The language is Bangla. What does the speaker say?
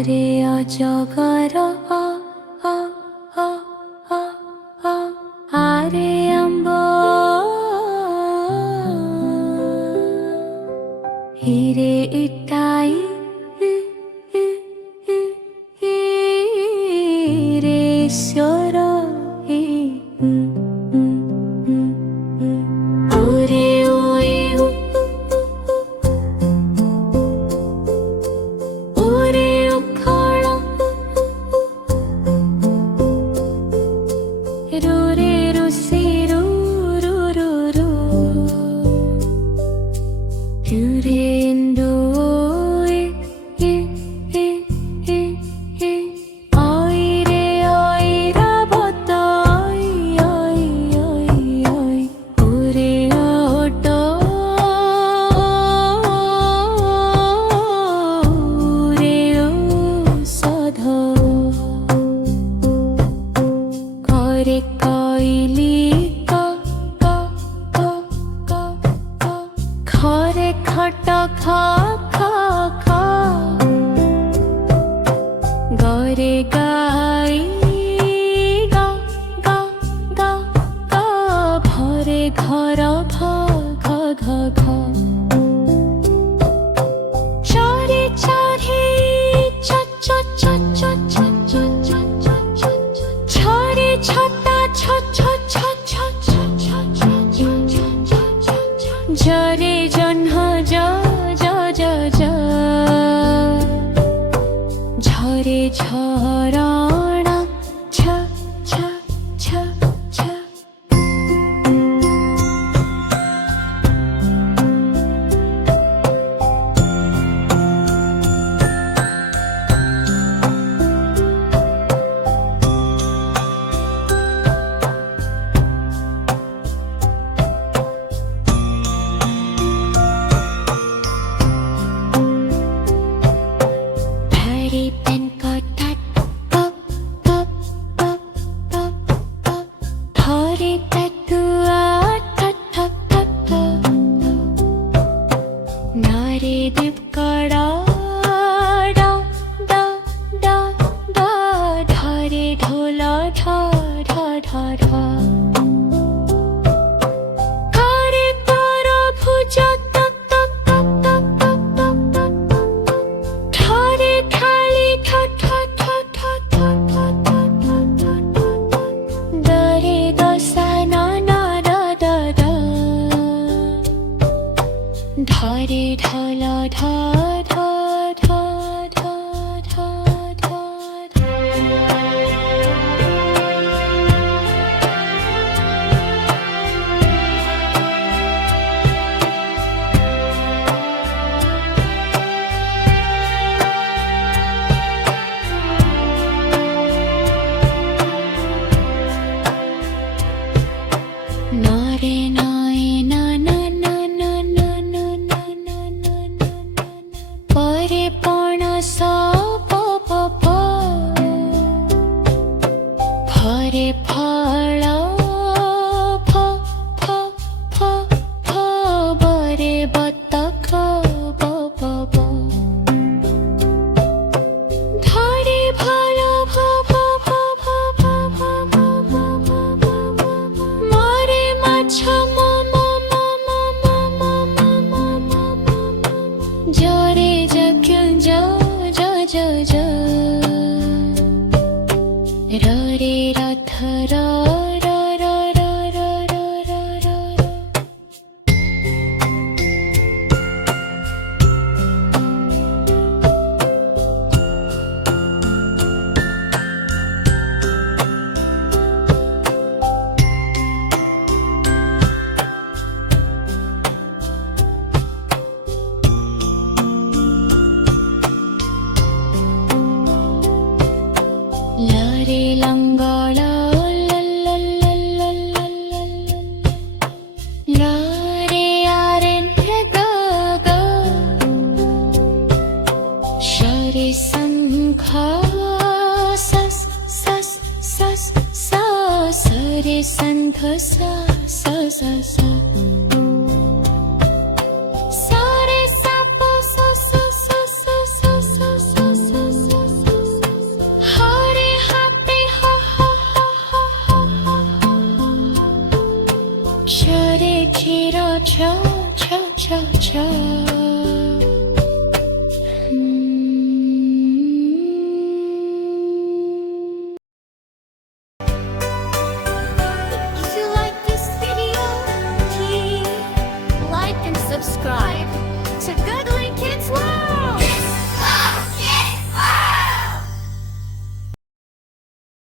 ঘরে অজগর আরে আম্ব হিরে ইটাই রে ঈশ্বর ওরে ওই ওরে উখড় রু রে রুসি রু রু রু রু রে ইন্দু ঘরে খট খা খা খা গরে গাই গা গা গা গা ভরে ঘর ঘ ঘ ঘ ঘ চরে চরে চ চ চ চ চ চ চ চ ছরে ছটা ছ ছ ছ ছ ছ ছ ছ জরে জহ্ন জ জ জ জ ঝরে ঝরণা ছ ছ ছ ছ ধরে ঢল ঢ ঢ ঢ ঢ ঢ ঢ নরে নয় না না না না না না না না না না পরে পণস প প প ভরে ফল ফ ফ ফ ফ বরে বতক ব ব ব ধরে ভাল ভ ভ ভ ভ ভ ভ ভ ভ মরে মাছ ম ম ম ম ম ম ম ম জরে যক্ষ জ জ জ জ র রে রথ র র র র র র র র লরে লঙ্গল লরে আরেন গ গ সরে শঙ্খ সস সস সস স সরে শঙ্খ স স স স সরে সাপ স স স স স স স স 길어져